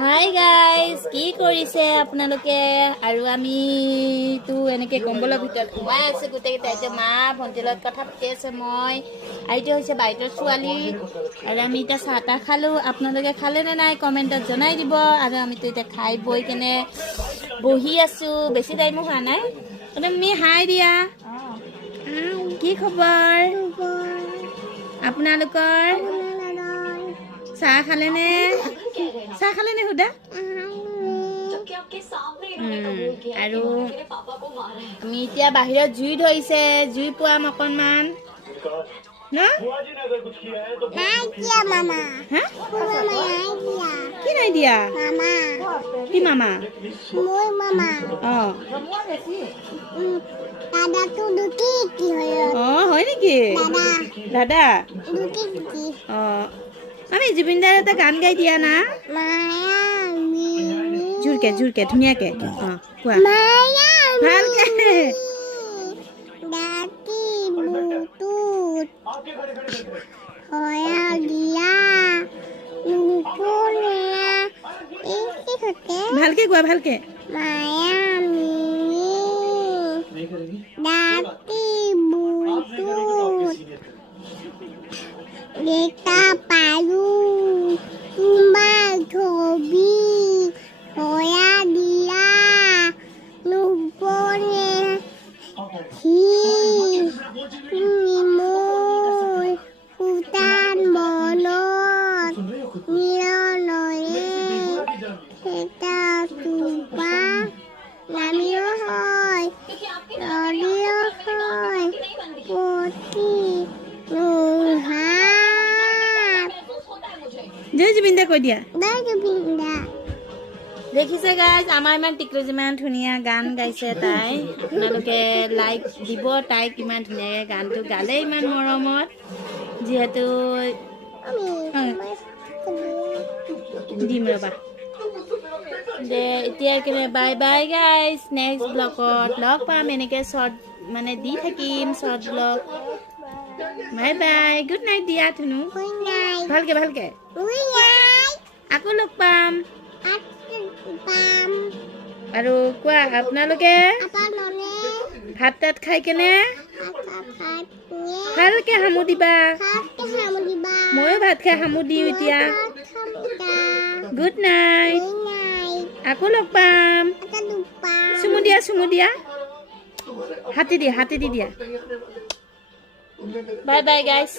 Hi guys, কি কৰিছে আপোনালোকে? আৰু আমি তো এনেকৈ কম্বলৰ ভিতৰত সোমাই আছোঁ গোটেইকেইটা। এতিয়া মা ভণ্টিৰ লগত কথা পাতি আছে মই, আৰু এইটো হৈছে বাইদেউৰ ছোৱালী। আৰু আমি এতিয়া চাহ তাহ খালোঁ। আপোনালোকে খালে নে নাই কমেণ্টত জনাই দিব। আৰু আমিতো এতিয়া খাই বৈ কেনে বহি আছোঁ, বেছি টাইমো হোৱা নাই। তুমি হাই দিয়া। কি খবৰ আপোনালোকৰ? চাহ খালেনে? চাহ খালেনে সুধা? আৰু আমি এতিয়া বাহিৰত জুই ধৰিছে, জুই পোৱাম অকণমান ন? কি নাই দিয়া? কি মামা? হয় নেকি? দাদা আমি জুবিনদাৰ এটা গান গাই দিয়া না? জোৰকে জোৰকে ধুনীয়াকে কোৱা ভালকে। ভালকে কোৱা ভালকে। Kita palu tumbal tobi hoya dia lupone hi nimoi hutan monot milonore kita tuba namio hoy radio hoy poti জয় জুবিনদা কৈ দিয়া। দেখিছে গাইজ, আমাৰ ইমান টিকলু যিমান ধুনীয়া গান গাইছে তাই। আপোনালোকে লাইক দিব, তাইক ইমান ধুনীয়াকৈ গানটো গালে ইমান মৰমত। যিহেতু দিম ৰ'বা দে এতিয়া কেনে। বাই বাই গাইজ, নেক্সট ব্লগত লগ পাম। এনেকৈ শ্বৰ্ট মানে দি থাকিম, short blog. Bye bye, good night দিয়া ধুনু। ভালকে ভালকে আকৌ লগ পাম। আৰু কোৱা আপোনালোকে ভাত তাত খাই কেনে ভালকে সামু দিবা। ময়ো ভাত খাই সামু দিওঁ এতিয়া। গুড নাইট, আকৌ লগ পাম। চুমু দিয়া চুমু দিয়া, হাতী দিয়া হাতী দি দিয়া। Bye bye guys.